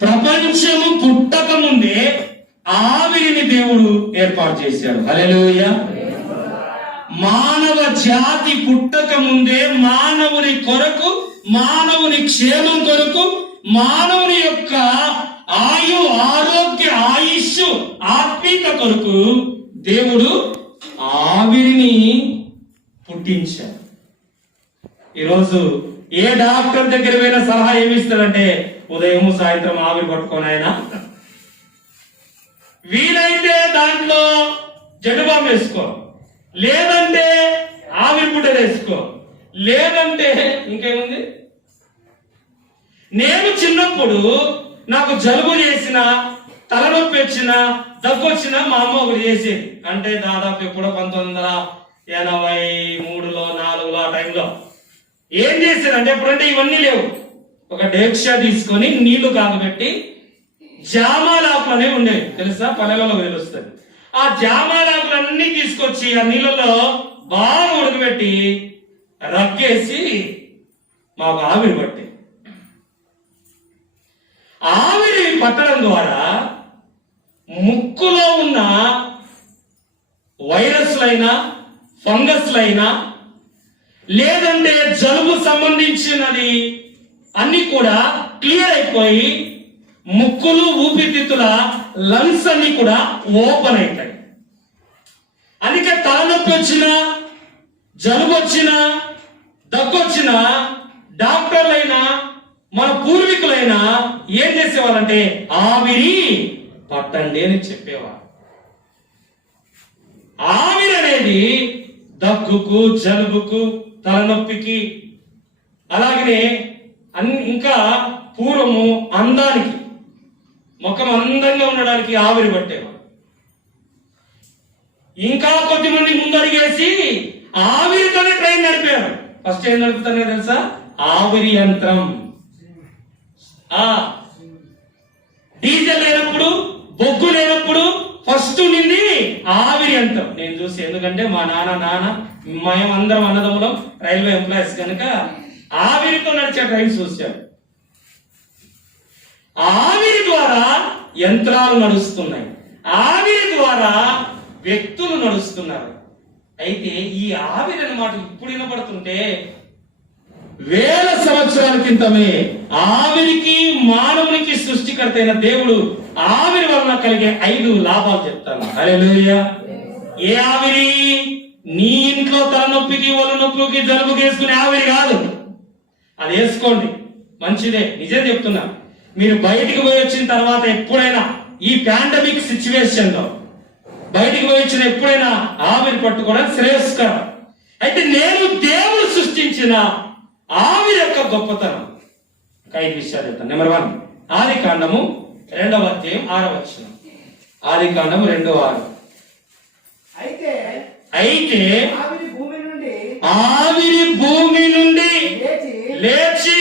ప్రపంచము పుట్టక ముందే ఆవిరిని దేవుడు ఏర్పాటు చేశాడు. హల్లెలూయా. మానవ జాతి పుట్టక ముందే మానవుని కొరకు, మానవుని క్షేమం కొరకు, మానవుని యొక్క ఆరోగ్య ఆయుష్ ఆత్మీయత కొరకు దేవుడు ఆవిరిని పుట్టించాడు. ఈరోజు ఏ డాక్టర్ దగ్గర పోయినా సలహా ఏమిస్తాడంటే ఉదయం సాయంత్రం ఆవిరి పట్టుకొని ఆయన వీలైతే దాంట్లో జడుబాం వేసుకో, లేదంటే ఆవిరి పుట్టలు వేసుకో, లేదంటే ఇంకేముంది. నేను చిన్నప్పుడు నాకు జలుబు చేసిన, తలనొప్పి వచ్చిన, దగ్గు వచ్చిన మా అమ్మ ఒకటి చేసేది. అంటే దాదాపు ఎప్పుడో 1983లో 4లో ఆ టైంలో ఏం చేసేదంటే, ఎప్పుడంటే ఇవన్నీ లేవు, ఒక డేక్షా తీసుకొని నీళ్లు కాగబెట్టి జామాలాకులు అనేవి ఉండేవి, తెలుసా, పల్లెలలో తెలుస్తుంది. ఆ జామాలాకులన్నీ తీసుకొచ్చి ఆ నీళ్ళలో బాగా ఉడకబెట్టి రగ్గేసి మాకు ఆవిరి పట్టి, ఆవిరి పట్టడం ద్వారా ముక్కులో ఉన్న వైరస్లైనా ఫంగస్లైనా లేదంటే జలుబు సంబంధించినది అన్ని కూడా క్లియర్ అయిపోయి ముక్కులు ఊపిరితిత్తుల లంగ్స్ అన్ని కూడా ఓపెన్ అవుతాయి. అందుకే తలనొప్పి వచ్చినా, జలుబు వచ్చినా, దగ్గు వచ్చినా డాక్టర్లైనా మన పూర్వీకులైనా ఏం చేసేవాళ్ళంటే ఆవిరి పట్టండి అని చెప్పేవారు. ఆవిరి అనేది దగ్గుకు, జలుబుకు, తలనొప్పికి, అలాగనే ఇంకా పూర్వము అందానికి, ముఖం అందంగా ఉండడానికి ఆవిరి పట్టేవారు. ఇంకా కొద్దిమంది ముందడిగేసి ఆవిరితోనే ట్రైన్ నడిపారు. ఫస్ట్ ఏం నడుపుతారో తెలుసా? ఆవిరి యంత్రం. డీజిల్ లేనప్పుడు, బొగ్గు లేనప్పుడు ఫస్ట్ నింది ఆవిరి యంత్రం. నేను చూసి, ఎందుకంటే మా నాన్న మేమందరం అన్నదమ్ములం రైల్వే ఎంప్లాయీస్ కనుక ఆవిరితో నడిచే ట్రైన్ చూశాడు. ఆవిరి ద్వారా యంత్రాలు నడుస్తున్నాయి, ఆవిరి ద్వారా వ్యక్తులు నడుస్తున్నారు. అయితే ఈ ఆవిరి అన్నమాట ఇప్పుడు వినపడుతుంటే వేల సంవత్సరాల క్రితమే ఆవిరికి మానవునికి సృష్టికర్త అయిన దేవుడు ఆవిరి వలన కలిగే 5 లాభాలు చెప్తాను. హల్లెలూయా. ఏ ఆవిరి? నీ ఇంట్లో తలనొప్పికి, ఒళ్ళు నొప్పికి, జలుబుకి వేసుకునే ఆవిరి కాదు. అది వేసుకోండి, మంచిదే, నిజం చెప్తున్నా. మీరు బయటికి పోయి వచ్చిన తర్వాత ఎప్పుడైనా ఈ పాండమిక్ సిచ్యువేషన్ లో బయటికి పోయి వచ్చిన ఎప్పుడైనా ఆవిరి పట్టుకోవడం శ్రేయస్కరం. అయితే నేను దేవుడు సృష్టించిన ఆవిరి యొక్క గొప్పతనం 5 విషయాలు చెప్తాను. నెంబర్ 1, ఆదికాండము 2వ అధ్యాయం 6వ వచనం. ఆదికాండము 2:6. అయితే ఆవిరి భూమి నుండి లేచి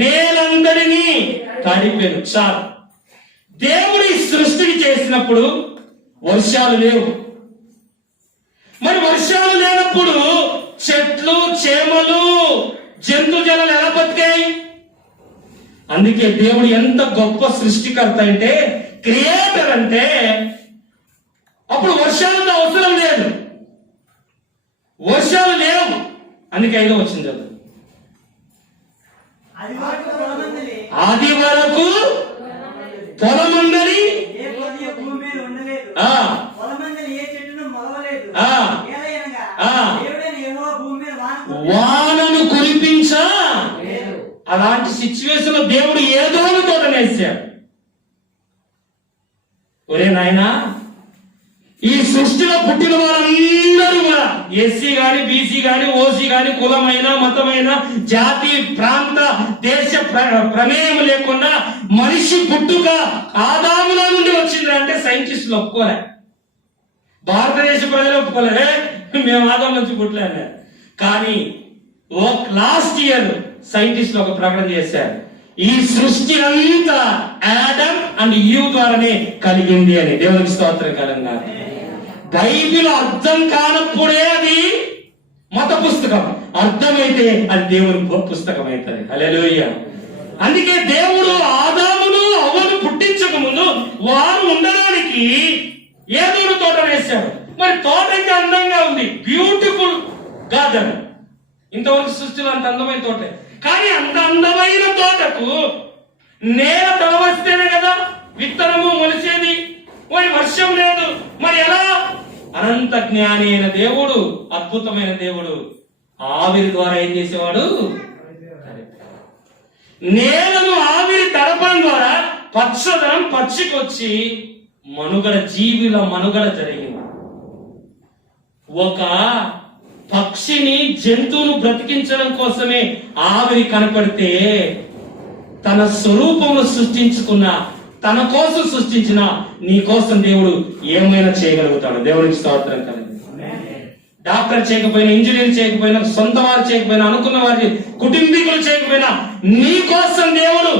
నేలందరినీ తడిపెను. చాలు. దేవుడి సృష్టిని చేసినప్పుడు వర్షాలు లేవు. మరి వర్షాలు లేనప్పుడు చెట్లు, చేమలు, జంతు జనాలు ఎలా బతికాయి? అందుకే దేవుడు ఎంత గొప్ప సృష్టికర్త అంటే, క్రియేటర్ అంటే, అప్పుడు వర్షాలతో అవసరం లేదు, వర్షాలు లేవు. అందుకే 5వ వచనం చదువు. ఆది వరకు పొలమందరి వానను కురిపించా. అలాంటి సిచ్యువేషన్ లో దేవుడు ఏదో తోటనేసాడు. ఒరే నాయనా, ఈ సృష్టిలో పుట్టిన వారందరూ కూడా ఎస్సీ గాని, బీసీ గాని, ఓసీ గాని, కులమైన, మతమైన, జాతి, ప్రాంత, దేశ ప్రమేయం లేకుండా మనిషి పుట్టుక ఆదాములో నుండి వచ్చింది అంటే సైంటిస్టులు ఒప్పుకోలే, భారతదేశ ప్రజలు ఒప్పుకోలే, మేము ఆదాం నుంచి పుట్టలే. కానీ లాస్ట్ ఇయర్ సైంటిస్టులు ఒక ప్రకటన చేశారు, ఈ సృష్టి అంతా ఆడమ్ అండ్ ఈవ్ ద్వారానే కలిగింది అని. దేవునికి స్తోత్రకరంగా. బైబిల్ అర్థం కానప్పుడే అది మత పుస్తకం, అర్థమైతే అది దేవుని పుస్తకం అవుతుంది. హల్లెలూయా. అందుకే దేవుడు ఆదామును పుట్టించక ముందు వారు ఉండడానికి ఏదోను తోట వేశాడు. మరి తోట అయితే అందంగా ఉంది, బ్యూటిఫుల్ గార్డెన్. ఇంతవరకు సృష్టిలో అంత అందమైన తోట, కానీ అంత అందమైన తోటకు నేల తలవస్తేనే కదా విత్తనము మొలిచేది. మరి వర్షం లేదు, మరి ఎలా? అనంత జ్ఞాని అయిన దేవుడు, అద్భుతమైన దేవుడు ఆవిరి ద్వారా ఏం చేసేవాడు? నేలను ఆవిరి తడపడం ద్వారా పచ్చదనం పచ్చికొచ్చి మనుగడ, జీవుల మనుగడ జరిగింది. ఒక పక్షిని, జంతువును బ్రతికించడం కోసమే ఆవిరి కనపడితే, తన స్వరూపమును సృష్టించుకున్న, తన కోసం సృష్టించిన నీ కోసం దేవుడు ఏమైనా చేయగలుగుతాడు. దేవునికి స్తోత్రం కలుగు. డాక్టర్ చేయకపోయినా, ఇంజనీర్ చేయకపోయినా, సొంత వారు చేయకపోయినా, అనుకున్న వారి కుటుంబీకులు చేయకపోయినా, నీ కోసం దేవుడు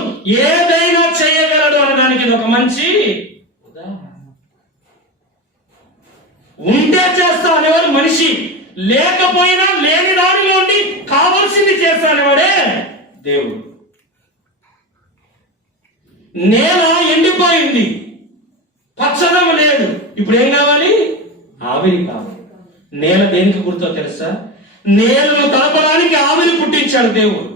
ఏదైనా చేయగలడు అనడానికి ఇది ఒక మంచి ఉదాహరణ. ఉంటే చేస్తా అనేవాడు మనిషి, లేకపోయినా లేని దానిలో ఉండి కావాల్సింది చేస్తా అనేవాడే దేవుడు. నేల ఎండిపోయింది, పచ్చదనం లేదు, ఇప్పుడు ఏం కావాలి? ఆవిరి కావాలి. నేల దేనికి గుర్తో తెలుసా? నేలను తలపడానికి ఆవిరి పుట్టించాడు దేవుడు.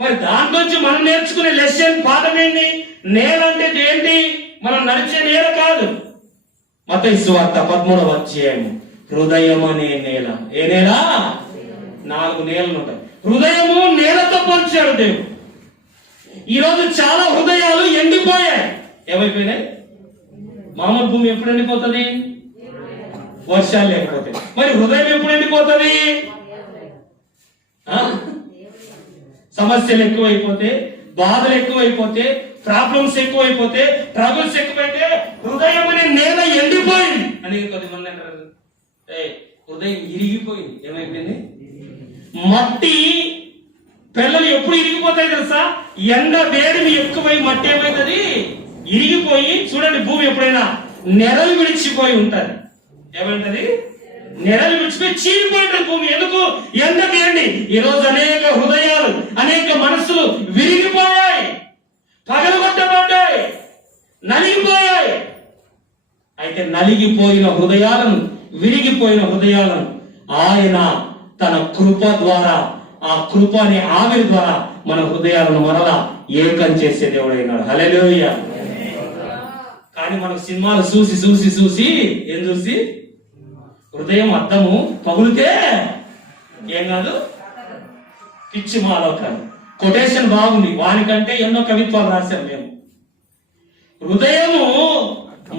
మరి దాంట్లోంచి మనం నేర్చుకునే లెసన్, పాఠం ఏంటి? నేల అంటే ఏంటి? మనం నడిచే నేల కాదు. మత్తయి సువార్త 13వ అధ్యాయం, హృదయం అనే నేల. ఏ నేల? 4 నేలలు ఉంటాయి. హృదయము నేలతో పోల్చాడు దేవుడు. ఈరోజు చాలా హృదయాలు ఎండిపోయాయి. ఏమైపోయినాయి? మామూలు భూమి ఎప్పుడు ఎండిపోతుంది? వర్షాలు లేకపోతే. మరి హృదయం ఎప్పుడు ఎండిపోతుంది? సమస్యలు ఎక్కువైపోతే, బాధలు ఎక్కువైపోతే, ప్రాబ్లమ్స్ ఎక్కువైపోతే, ట్రబుల్స్ ఎక్కువైతే హృదయం అనే నేల ఎండిపోయింది అని కొద్దిమంది అంటారు. హృదయం ఇరిగిపోయింది. ఏమైపోయింది? మట్టి పిల్లలు ఎప్పుడు ఇరిగిపోతాయి తెలుసా? ఎండ వేడిని ఎక్కువై మట్టి ఏమైతుంది? ఇరిగిపోయి. చూడండి, భూమి ఎప్పుడైనా నెరలు విడిచిపోయి ఉంటది. ఏమైంటది? నెరలు విడిచిపోయి చీలిపోయి ఉంటుంది భూమి. ఎందుకు? ఎండ వేడి. ఈరోజు అనేక హృదయాలు, అనేక మనసులు విరిగిపోయాయి, పగలగొట్టబడ్డాయి, నలిగిపోయాయి. అయితే నలిగిపోయిన హృదయాలను, విరిగిపోయిన హృదయాలను ఆయన తన కృప ద్వారా, ఆ కృప అనే ఆవిరి ద్వారా మన హృదయాలను మరలా ఏకం చేసే దేవుడు అయినాడు. హల్లెలూయా. కానీ మనకు సినిమాలు చూసి చూసి చూసి ఏం చూసి, హృదయం అద్దము పగులితే ఏం కాదు, పిచ్చి మాలోకాలు. కొటేషన్ బాగుంది, వానికంటే ఎన్నో కవిత్వాలు రాశాం మేము. హృదయము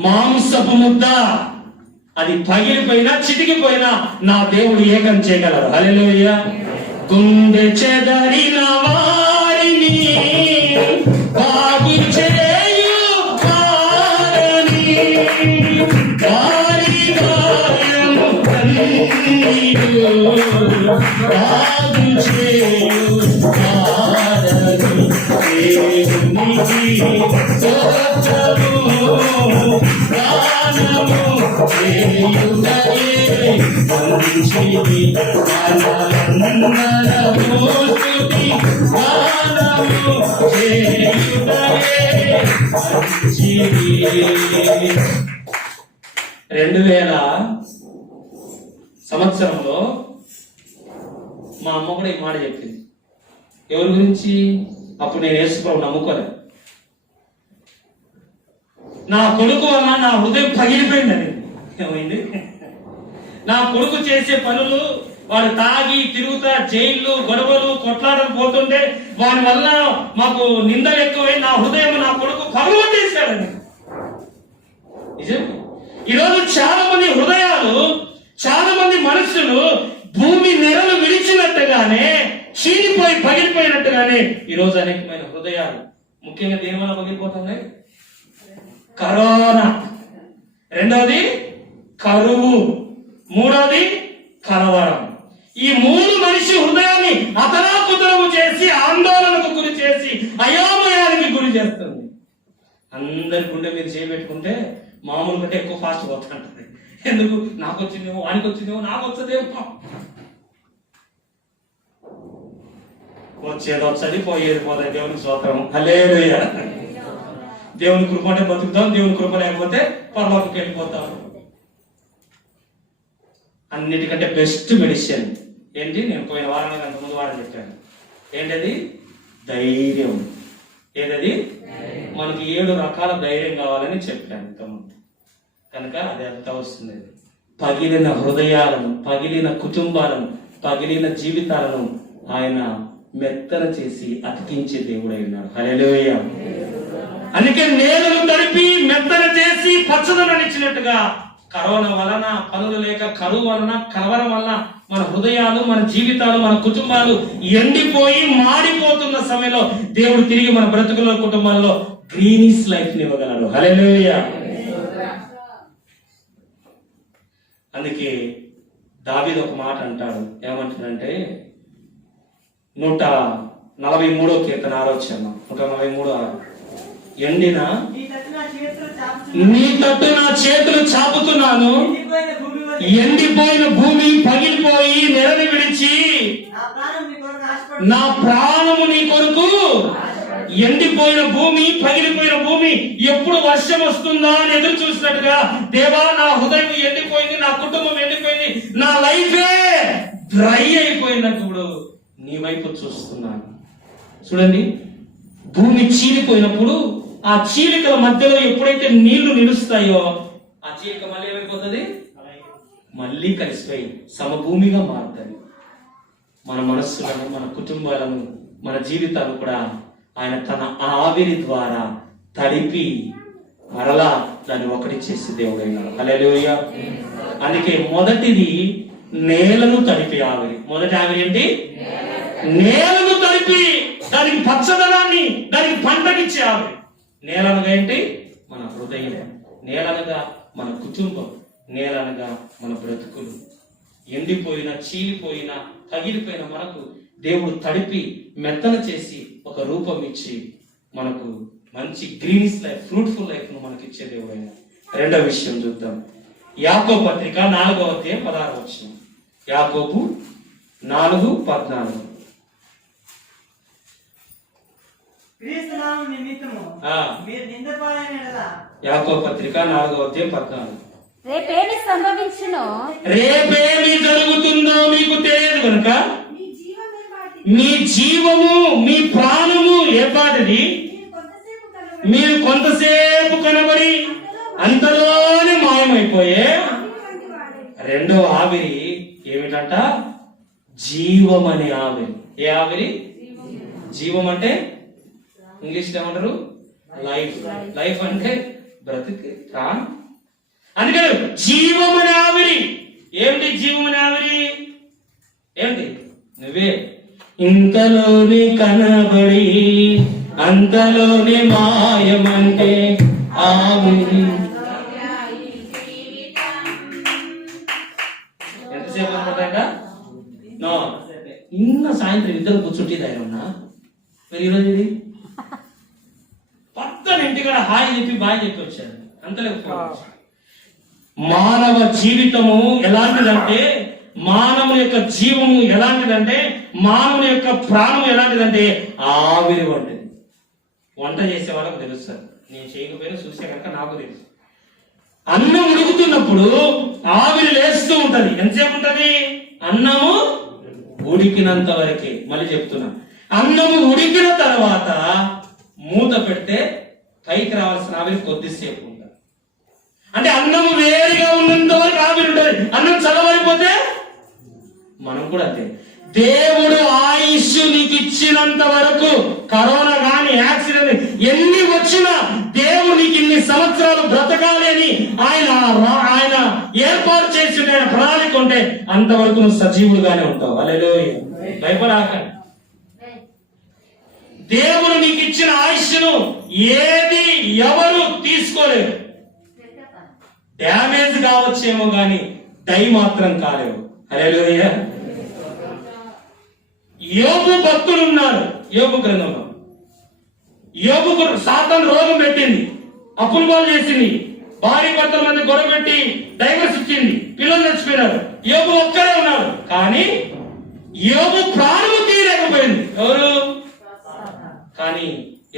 మాంసపు ముద్ద, అది పగిలిపోయినా చితికిపోయినా నా దేవుడు ఏకం చేయగలరు. హల్లెలూయా. గుండె చెదరిన వారిని బాగు చేయు వారిని, వారి గాయము కన్నీరు బాగు చేయు వారిని, దేవునికి స్తోత్రము గానము చేయుటయే మంచిది, ఆనందము స్తుతి గానము చేయుటయే మంచిది. 2000 సంవత్సరంలో మా అమ్మ కూడా ఈ మాట చెప్పింది. ఎవరి గురించి? అప్పుడు నేను యేసుప్రభువుని నమ్ముకోలేదు. నా కొడుకు వల్ల నా హృదయం పగిలిపోయిందని. ఏమైంది? నా కొడుకు చేసే పనులు, వాడు తాగి తిరుగుతా జైళ్ళు, గొడవలు, కొట్లాటలు పోతుంటే వాని వల్ల మాకు నిందలు ఎక్కువై నా హృదయం, నా కొడుకు పగలగొట్టేశాడని. నిజం. ఈరోజు చాలా మంది హృదయాలు, చాలా మంది మనుషులు భూమి నెరలు విడిచినట్టుగానే, చీలిపోయి పగిలిపోయినట్టుగానే ఈరోజు అనేకమైన హృదయాలు ముఖ్యంగా దేని వల్ల పగిలిపోతున్నాయి? కరోనా, రెండవది కరువు, మూడవది కలవరం. ఈ 3 మనిషి హృదయాన్ని అతలాకుతలము చేసి, ఆందోళనకు గురి చేసి, అయోమయానికి గురి చేస్తుంది. అందరి గుండె మీరు చేయబెట్టుకుంటే మామూలు కంటే ఎక్కువ ఫాస్ట్ పోతుంటుంది. ఎందుకు? నాకు వచ్చిందేమో, వానికి వచ్చిందేమో, నాకు వచ్చేదేమో. వచ్చేది వచ్చది, పోయేది పోతుంది. దేవునికి స్తోత్రం. హల్లెలూయా. దేవుని కృప అంటే బతుకుతాం, దేవుని కృప లేకపోతే పరలోకి వెళ్ళిపోతాం. అన్నిటికంటే బెస్ట్ మెడిసిన్ ఏంటి? నేను పోయిన వారానికి అంతకుముందు వారం చెప్పాను. ఏంటది? ధైర్యం. ఏదది? మనకి 7 రకాల ధైర్యం కావాలని చెప్పాను ఇంతకుముందు. కనుక అది అంతా వస్తుంది. పగిలిన హృదయాలను, పగిలిన కుటుంబాలను, పగిలిన జీవితాలను ఆయన మెత్తన చేసి అతికించే దేవుడై ఉన్నాడు. హల్లెలూయా. అందుకే నేలను తడిపి మెత్తన చేసి పచ్చదనాన్నిచ్చినట్టుగా కరోనా వలన, పనులు లేక, కరువు వలన, కలవరం వలన మన హృదయాలు, మన జీవితాలు, మన కుటుంబాలు ఎండిపోయి మాడిపోతున్న సమయంలో దేవుడు తిరిగి మన బ్రతుకుల కుటుంబాల్లో గ్రీనిష్ లైఫ్ ని ఇవ్వగలడు. హల్లెలూయా. అందుకే దావీదు ఒక మాట అంటాడు. ఏమంటాడంటే 143వ కీర్తన 6వ వచనం, 143 ఎండిన నీ తట్టు నా చేతులు చాపుతున్నాను, ఎండిపోయిన భూమి పగిలిపోయి నెరని విడిచి నా ప్రాణము నీ కొరకు. ఎండిపోయిన భూమి, పగిలిపోయిన భూమి ఎప్పుడు వర్షం వస్తుందా అని ఎదురు చూసినట్టుగా, దేవా నా హృదయం ఎండిపోయింది, నా కుటుంబం ఎండిపోయింది, నా లైఫే డ్రై అయిపోయినప్పుడు నీ వైపు చూస్తున్నాను. చూడండి, భూమి చీలిపోయినప్పుడు ఆ చీలికల మధ్యలో ఎప్పుడైతే నీళ్లు నిలుస్తాయో ఆ చీలిక మళ్ళీ ఏమైపోతుంది? మళ్ళీ కలిసిపోయి సమభూమిగా మారుతుంది. మన మనస్సులను, మన కుటుంబాలను, మన జీవితాలు కూడా ఆయన తన ఆవిరి ద్వారా తడిపి మరలా దాన్ని ఒకటి చేసి దేవుడైనాడు. హల్లెలూయా. అందుకే మొదటిది నేలను తడిపి ఆవిరి. మొదటి ఆవిరి ఏంటి? నేలను తడిపి దానికి పచ్చదనాన్ని, దానికి పంటనిచ్చే ఆవిరి. నేలనగా ఏంటి? మన హృదయం. నేలనగా మన కుటుంబం. నేలనగా మన బ్రతుకులు. ఎండిపోయిన, చీలిపోయిన, పగిలిపోయిన మనకు దేవుడు తడిపి మెత్తన చేసి ఒక రూపం ఇచ్చి మనకు మంచి గ్రీనిష్ లైఫ్, ఫ్రూట్ఫుల్ లైఫ్ ను మనకి ఇచ్చే దేవుడు ఆయన. రెండో విషయం చూద్దాం. యాకోబు పత్రిక 4వ అధ్యాయం 16వ వచనం. యాకోబు 4:14. యాకోబు పత్రిక 4వ అధ్యాయం 14. రేపేమి సంభవించునో, రేపేమి జరుగుతుందో మీకు తెలియదు కనుక మీ జీవము, మీ ప్రాణము ఏపాటిది, మీరు కొంతసేపు కనబడి అంతలోనే మాయమైపోయే రెండవ ఆవిరి ఏమిటంట? జీవం అనే ఆవిరి. ఏ ఆవిరి? జీవం అంటే ఇంగ్లీష్ లో ఏమంటారు? లైఫ్. లైఫ్ అంటే బ్రతుకు, ప్రాణం. అందుకని జీవం అనే ఆవిరి. ఏమిటి జీవం అనే ఆవిరి? ఏమిటి? నువ్వే. ఇంతలోనే కనబడి అంతలోనే మాయమంటే ఆవిరి. ఎంతసేపు అనుకుంటాక నిన్న సాయంత్రం ఇద్దరు కూర్చుంటే ధైర్యం ఉన్నా మరి ఈరోజు ఇది పక్కన ఇంటికాడ హాయ్ చెప్పి బాయ్ చెప్పి వచ్చారు. అంతలేకపో. మానవ జీవితము ఎలాంటిదంటే, మానవుని యొక్క జీవము ఎలాంటిదంటే, మానవుని యొక్క ప్రాణం ఎలాంటిదంటే ఆవిరి వంటిది. వంట చేసే వాళ్ళకు తెలుస్తారు. నేను చేయకపోయినా చూసే కనుక నాకు తెలుసు. అన్నం ఉడుకుతున్నప్పుడు ఆవిరి లేస్తూ ఉంటది. ఎంతసేపు ఉంటది? అన్నము ఉడికినంత వరకే. మళ్ళీ చెప్తున్నా, అన్నము ఉడికిన తర్వాత మూత పెడితే పైకి రావాల్సిన ఆవిరి కొద్దిసేపు ఉంటుంది. అంటే అన్నము వేడిగా ఉన్నంత వరకు ఆవిరి ఉంటుంది. అన్నం చల్లబడిపోతే మనం కూడా అంతే. దేవుడు ఆయుష్ నీకు ఇచ్చినంత వరకు, కరోనా గాని, యాక్సిడెంట్ ఎన్ని వచ్చినా దేవుడు నీకు ఇన్ని సంవత్సరాలు బ్రతకాలి అని ఆయన ఏర్పాటు చేసి ఆయన ప్రణాళిక ఉంటే అంతవరకు నువ్వు సజీవుడుగానే ఉంటావు. హల్లెలూయా. భయపడాకండి. దేవుడు నీకు ఇచ్చిన ఆయుష్ను ఏది ఎవరు తీసుకోలేరు. డ్యామేజ్ కావచ్చేమో గాని డై మాత్రం కాలేవు. హల్లెలూయా. యోబు భక్తులు ఉన్నారు. యోబు గ్రంథంలో యోబుకు సాతాను రోగం పెట్టింది, అప్పులు పాలు చేసింది, భార్య భర్తల మధ్య గొడవ పెట్టి డైవర్స్ ఇచ్చింది, పిల్లలు చచ్చిపోయినారు. యోబు ఒక్కడే ఉన్నారు. కానీ యోబు ప్రాణము తీయలేకపోయింది. ఎవరు? కానీ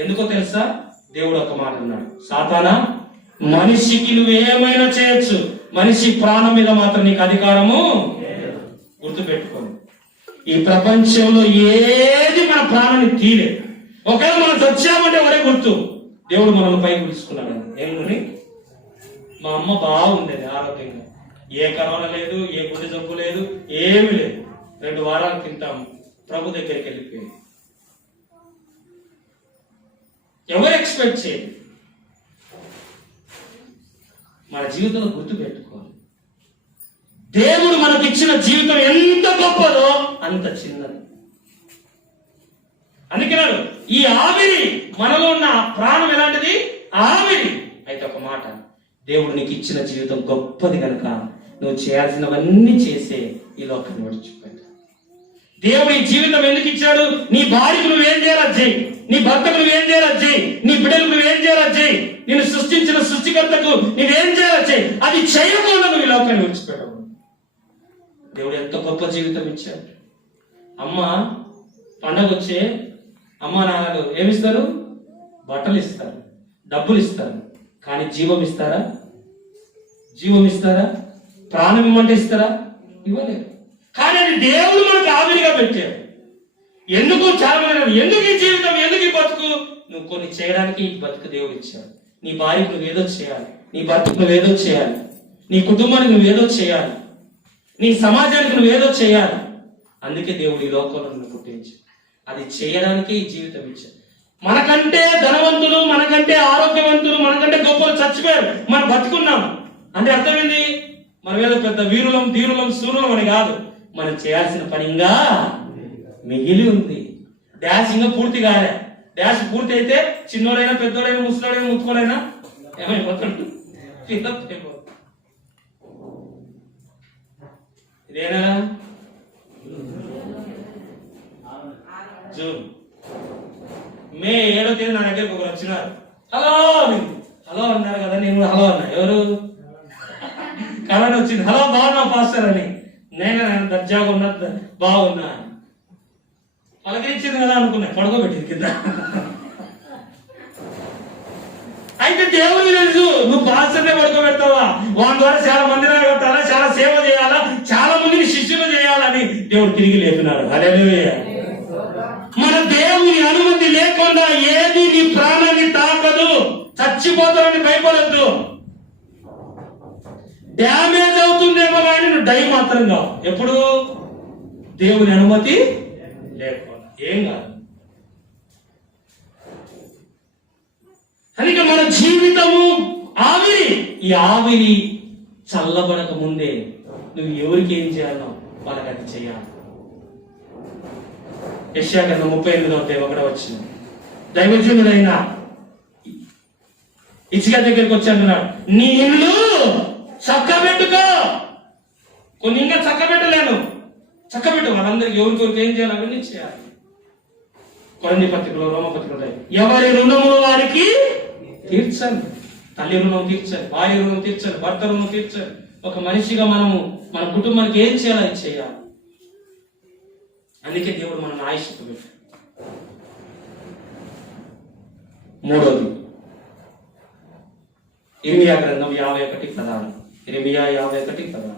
ఎందుకో తెలుసా? దేవుడు ఒక మాట అన్నాడు, సాతానా మనిషికి నువ్వేమైనా చేయొచ్చు, మనిషి ప్రాణం మీద మాత్రం నీకు అధికారము గుర్తుపెట్టుకోండి. ఈ ప్రపంచంలో ఏది మన ప్రాణాన్ని తీయలేదు. ఒకవేళ మనం చచ్చామంటే ఒరే గుర్తు, దేవుడు మనల్ని పైకి పిలుచుకున్నాడు. ఏమని? మా అమ్మ బాగుండేది ఆరోగ్యంగా, ఏ కరోనా లేదు, ఏ గుండె జబ్బు లేదు, ఏమీ లేదు. 2 వారాలు తింటాము, ప్రభు దగ్గరికి వెళ్ళిపోయింది. ఎవరు ఎక్స్పెక్ట్ చేయదు. మన జీవితంలో గుర్తు పెట్టుకోవాలి, దేవుడు మనకిచ్చిన జీవితం ఎంత గొప్పదో అంత చిన్నది. అందుకన్నాడు, ఈ ఆవిరి మనలో ఉన్న ప్రాణం ఎలాంటిది? ఆవిరి. అయితే ఒక మాట, దేవుడు నీకు ఇచ్చిన జీవితం గొప్పది కనుక నువ్వు చేయాల్సినవన్నీ చేసే ఈ లోకాన్ని విడిచిపెట్టు. దేవుడు ఈ జీవితం ఎందుకు ఇచ్చాడు? నీ భార్యకు నువ్వేం చేయాలో చేయి, నీ భర్తకు నువ్వేం చేయాలో చేయి, నీ బిడ్డలకు నువ్వేం చేయాలో చేయి, నిన్ను సృష్టించిన సృష్టికర్తకు నువ్వేం చేయాలో చేయి. అది చేయకుండా నువ్వు ఈ లోకాన్ని విడిచిపెట్టవు. దేవుడు ఎంత గొప్ప జీవితం ఇచ్చాడు. అమ్మ పండగ వచ్చే అమ్మ నాన్నలు ఏమిస్తారు? బట్టలు ఇస్తారు, డబ్బులు ఇస్తారు, కానీ జీవం ఇస్తారా? జీవం ఇస్తారా? ప్రాణం ఇమ్మంటే ఇస్తారా? ఇవ్వలేదు. కానీ అది దేవుడు మనకు ఆవిరిగా పెట్టాడు. ఎందుకు? చాలా మంది ఎందుకు ఈ జీవితం, ఎందుకు ఈ బతుకు? నువ్వు కొన్ని చేయడానికి ఈ బతుకు దేవుడు ఇచ్చాడు. నీ భార్యకు నువ్వేదో చేయాలి, నీ భర్తకు నువ్వేదో చేయాలి, నీ కుటుంబానికి నువ్వేదో చేయాలి, నీ సమాజానికి నువ్వేదో చేయాలి. అందుకే దేవుడు ఈ లోకంలో నువ్వు పుట్టించాడు. అది చేయడానికి ఈ జీవితం ఇచ్చాడు. మనకంటే ధనవంతులు, మనకంటే ఆరోగ్యవంతులు, మనకంటే గొప్పలు చచ్చిపోయారు, మనం బతుకున్నాం అంటే అర్థమైంది. మనం ఏదో పెద్ద వీరులం, ధీరులం, సూరులం అని కాదు. మనం చేయాల్సిన పని ఇంకా మిగిలి ఉంది. డాష్ ఇంకా పూర్తి కాలే. డాష్ పూర్తి అయితే చిన్నోడైనా, పెద్దోడైనా, ముసలోడైనా, ముత్తుకోడైనా ఏమైపోతాడు? ఇదేనా జూన్, మే 7వ తేదీ నా దగ్గరకు ఒకరు వచ్చినారు. హలో హలో అన్నారు కదా, నేను హలో అన్నా. ఎవరు? కరోనా వచ్చింది. హలో బాగున్నా పాస్టర్ అని. నేను దర్జాగా ఉన్నా, బాగున్నా. పలకరించింది కదా అనుకున్నా, పడుకోబెట్టింది కింద. అయితే దేవుడు తెలుసు, నువ్వు పాస్టర్నే పడుకోబెడతావా, వాని ద్వారా చాలా మంది రాగొట్టాలా, చాలా సేవ చేయాలా, చాలా మందిని శిష్యులు చేయాలని దేవుడు తిరిగి లేపినాడు. హల్లెలూయా. మన దేవుని అనుమతి లేకుండా ఏది నీ ప్రాణాన్ని తాకదు. చచ్చిపోతావని భయపడద్దు. డ్యామేజ్ అవుతుందేమో కానీ నువ్వు డై మాత్రం కావు. ఎప్పుడు? దేవుని అనుమతి లేకుండా ఏం కాదు. కనుక మన జీవితము ఆవిరి. ఈ ఆవిరి చల్లబడక ముందే నువ్వు ఎవరికి ఏం చేయాలో వాళ్ళకి అది చేయాలి. యెషయా గ్రంథం 38వ అధ్యాయం 1వ వచనం. దైవజనుడైన ఇచ్చిగా దగ్గరికి వచ్చి అంటున్నాడు, నీ ఇల్లు చక్కబెట్టుకో. కొన్ని ఇంకా చక్కబెట్టలేను, చక్కబెట్టు. వాళ్ళందరికీ ఎవరికి ఏం చేయాలి అవన్నీ చేయాలి. కొరింథీ పత్రికలో, రోమ పత్రికలో ఎవరి రుణములు వారికి తీర్చండి. తల్లి రుణం తీర్చాలి, భార్య రుణం తీర్చాలి, భర్త రుణం తీర్చాలి. ఒక మనిషిగా మనము మన కుటుంబానికి ఏం చేయాలి అది చేయాలి. అందుకే దేవుడు మనల్ని ఆయుష్కు పెట్టాడు. 3వది ఇర్మియా గ్రంథం 51:16. ఇర్మియా 51:16.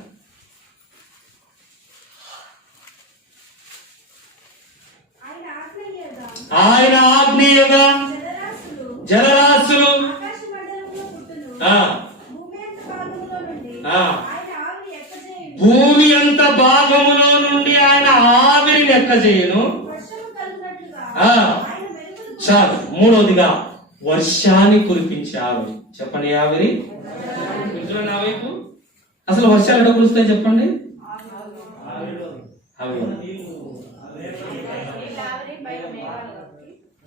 ఆయన ఆజ్ఞయగా జలరాశులు భూమి అంత భాగములో నుండి ఆయన ఆవిరిని ఎక్కజేయను. చాలు. 3వదిగా వర్షాన్ని కురిపించే ఆవిరి. చెప్పండి, ఆవిరి. నా వైపు అసలు వర్షాలు ఎక్కడ కురుస్తాయి చెప్పండి?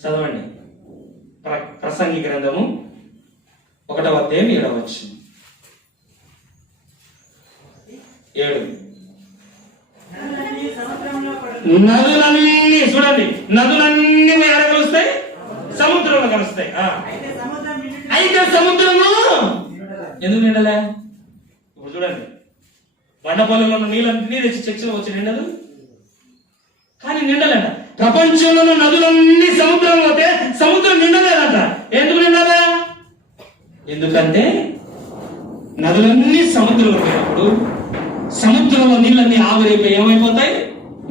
చదవండి. ప్రసంగి గ్రంథము 1వ అధ్యాయం 7వ వచనం. 7. నదులన్నీ చూడండి, నదులన్నీ ఎక్కడ కలుస్తాయి? సముద్రంలో కలుస్తాయి. అయితే సముద్రము ఎందుకు నిండలే? ఇప్పుడు చూడండి, బండపల్లిలో ఉన్న నీళ్ళన్నీ తెచ్చి చర్చలో వచ్చి నిండదు, కానీ నిండలేట. ప్రపంచంలో నదులన్నీ సముద్రం పోతే సముద్రం నిండలేదంట. ఎందుకు నిండాలి? ఎందుకంటే నదులన్నీ సముద్రంలో పోయినప్పుడు సముద్రంలో నీళ్ళన్నీ ఆవిరైపోయి ఏమైపోతాయి?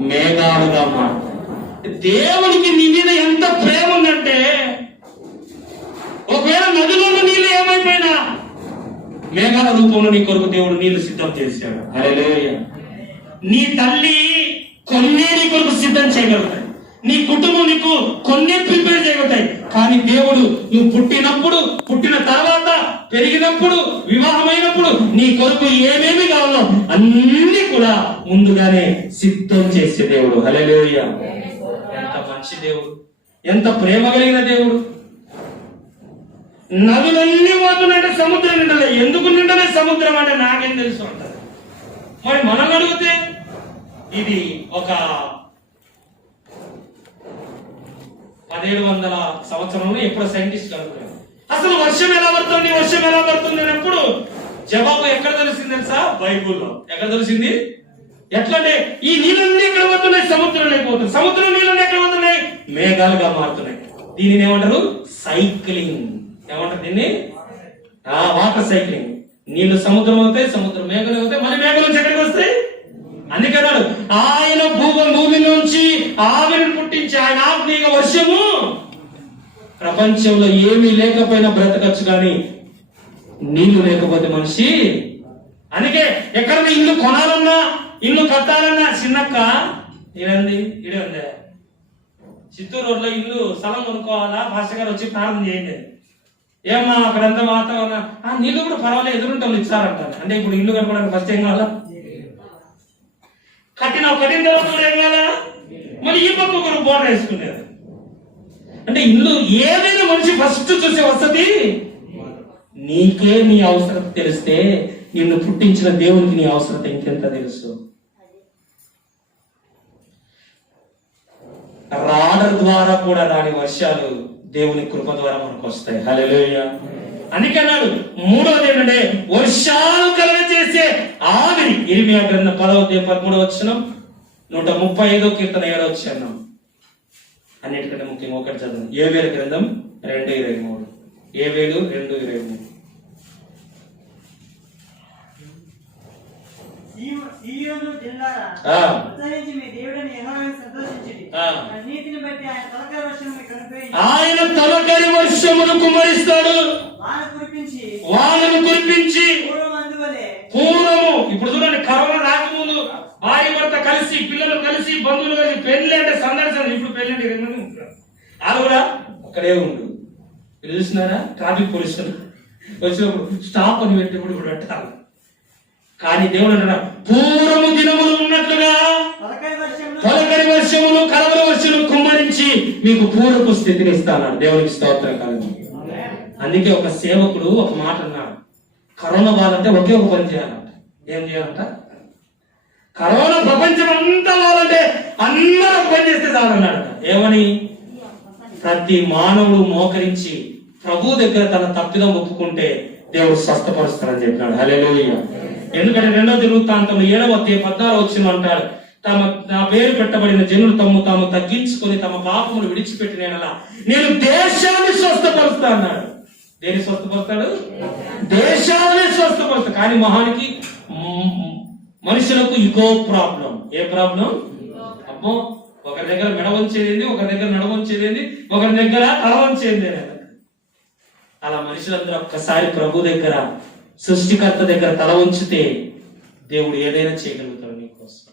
మేఘాలుగా మారుతాయి. దేవునికి నీ మీద ఎంత ప్రేమ ఉందంటే ఒకవేళ నదిలోని నీళ్ళు ఏమైపోయినా మేఘాల రూపంలో నీ కొరకు దేవుడు నీళ్లు సిద్ధం చేశాడు. హల్లెలూయా. నీ తల్లి కొన్ని నీ కొరకు సిద్ధం చేయగలుగుతాయి, నీ కుటుంబం నీకు కొన్ని ప్రిపేర్ చేయగలుగుతాయి. కానీ దేవుడు నువ్వు పుట్టిన తర్వాత, పెరిగినప్పుడు, వివాహమైనప్పుడు నీ కొరకు ఏమేమి కావాలో అన్ని కూడా ముందుగానే సిద్ధం చేసే దేవుడు. హల్లెలూయా. ఎంత మంచి దేవుడు, ఎంత ప్రేమ కలిగిన దేవుడు. నదులన్నీ పోతున్నాయంటే సముద్రం నిండలే. ఎందుకు నిండలే సముద్రం అంటే నాకేం తెలుసు అంటారు. మరి మనం అడిగితే ఇది ఒక 1700 సంవత్సరంలో ఎప్పుడో సైంటిస్ట్ అనుకున్నారు అసలు వర్షం ఎలా పడుతుంది అన్నప్పుడు జవాబు ఎక్కడ తెలిసింది తెలుసా? బైబుల్లో. ఎక్కడ తెలిసింది? ఎట్లంటే ఈ నీళ్ళన్నీ ఎక్కడ పోతున్నాయి? సముద్రంలోకి పోతున్నాయి. సముద్రం నీళ్ళన్నీ ఎక్కడ పోతున్నాయి? మేఘాలుగా మారుతున్నాయి. దీనిని ఏమంటారు? సైక్లింగ్. ఏమంటారు దీన్ని? Water cycling. నీళ్లు సముద్రం అవుతాయి, సముద్రం మేఘలు అవుతాయి, మళ్ళీ మేఘల నుంచి ఎక్కడికి వస్తాయి? అందుకన్నాడు ఆయన భూమి నుంచి ఆవిరిని పుట్టించి ఆయన ఆత్మీయ వర్షము. ప్రపంచంలో ఏమీ లేకపోయినా బ్రతకచ్చు, కానీ నీళ్లు లేకపోతే మనిషి. అందుకే ఎక్కడన్నా ఇల్లు కొనాలన్నా, ఇల్లు కట్టాలన్నా చిన్నక్క ఇడే ఉందే చిత్తూరు రోడ్లో ఇల్లు స్థలం కొనుక్కోవాలా, భాష గారు వచ్చి ప్రారంభం చేయండి. ఏమన్నా అక్కడంతా వాతావరణం నీళ్లు కూడా పర్వాలేదు, ఎదురుంటోళ్ళు ఇచ్చారంటారు. అంటే ఇప్పుడు ఇల్లు కట్టుకోవడానికి ఫస్ట్ ఏం కావాలా? కట్టిన తర్వాత కూడా ఏం కావాలా? మరి ఈ పక్క ఒకరు బోర్డర్ వేసుకునేది. అంటే ఇల్లు ఏదైనా మనిషి ఫస్ట్ చూసే వసతి. నీకే నీ అవసరం తెలిస్తే నిన్ను పుట్టించిన దేవునికి నీ అవసరం ఇంకెంత తెలుసు. రాడర్ ద్వారా కూడా రాని వర్షాలు దేవుని కృప ద్వారా మనకు వస్తాయి. హల్లెలూయా. అందుకన్నాడు మూడవది ఏంటంటే వర్షాలు కలుగజేసే ఆవిరి. ఇర్మియా గ్రంథం 10:13 135 కీర్తన 7 అన్నిటికంటే ముఖ్యంగా ఒకటి చదువు. యోవేలు గ్రంథం 2:23. యోవేలు 2:23. సీయోను జిల్లారా, ఉత్సహించి మీ దేవుడైన యెహోవాను సంతోషించుడి. నీతిని బట్టి ఆయన తొలకరి వర్షమును మీకు అనుగ్రహించి ఆయన తొలకరి వర్షమును కుమ్మరిస్తాడు, వాళ్ళను కురిపించి పూర్వము. ఇప్పుడు చూడండి, కరోనా రాకముందు భార్య భర్త కలిసి, పిల్లలు కలిసి, బంధువులు కలిసి పెళ్లి అంటే సందర్శన. ఇప్పుడు పెళ్లి అంటే 2 మంది ఉంటారు. వాళ్ళు కూడా అక్కడే ఉండు. చూసినారా? ట్రాఫిక్ పోలీసులు వచ్చినప్పుడు స్టాప్ అని పెట్టినప్పుడు ఇప్పుడు పెట్టాలి. కానీ దేవుడు అంటున్నాడు పూర్వము దినములు ఉన్నట్లుగా తొలకరి వర్షములు, కలవరి వర్షములు కుమ్మరించి మీకు పూర్వపు స్థితిని ఇస్తాను. దేవునికి స్తోత్రం కలుగు. అందుకే ఒక సేవకుడు ఒక మాట అన్నాడు, కరోనా వాళ్ళంటే ఒకే ఒక పని చేయాలంట. ఏం చేయాలంట? కరోనా ప్రపంచం అంతా వాళ్ళంటే అందరూ పని చేస్తే చాలన్నాడు. ఏమని? ప్రతి మానవుడు మోకరించి ప్రభు దగ్గర తన తప్పిదం ఒప్పుకుంటే దేవుడు స్వస్థపరుస్తాడని చెప్పినాడు. హల్లెలూయా. ఎందుకంటే 2వ దినవృత్తాంతంలో 7:14 అంటాడు, నా పేరు పెట్టబడిన జనులు తాము తగ్గించుకొని తమ పాపములు విడిచిపెట్టిన నేను దేశాన్ని స్వస్థపరుస్తా అన్నాడు. దేని స్వస్థపరుస్తాడు? దేశాన్ని స్వస్థపరుస్తాడు. కానీ మనుషులకు ఇగో ప్రాబ్లం. ఏ ప్రాబ్లం? అమ్మో, ఒకరి దగ్గర మెడ వంచేది, ఒకరి దగ్గర నడ వంచేది, ఒకరి దగ్గర తల వంచేది. అలా మనుషులందరూ ఒక్కసారి ప్రభు దగ్గర, సృష్టికర్త దగ్గర తల వంచితే దేవుడు ఏదైనా చేయగలుగుతాడు నీకోసం.